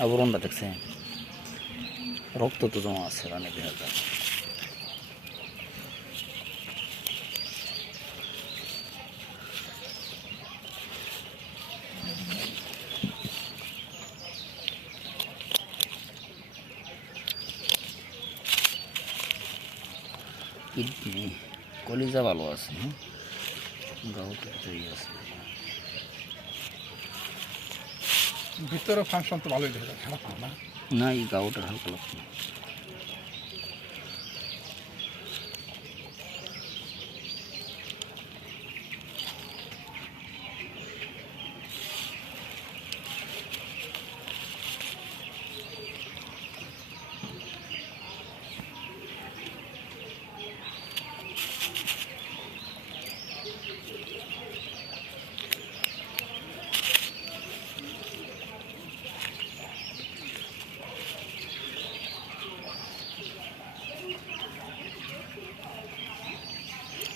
আবরণটা দেখছেন। রক্ত তো জমা আছে রানে যায়। কিডনি কলিজা ভালো আছে হ্যাঁ? কিছুই আছে। ভিতরে ফাংশন তো ভালোই দেখা যায় খারাপ না, না এই গাওটা হালকা লাগছে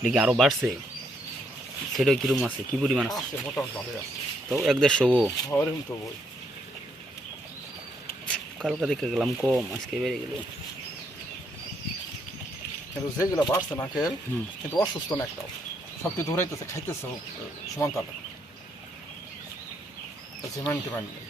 দেখি আরও বাড়ছে? সেটা কিরম আছে? কি পরিমাণ আছে? তো এক দেড়শো ওরকম কালকা দেখে গেলাম কম আজকে বেড়ে গেল। কিন্তু যেগুলো বাড়ছে না খেল কিন্তু অসুস্থ না একটাও। সব কিছু ধরাইতেছে খাইতেছে সমান তালে। জিমান টিমান নেই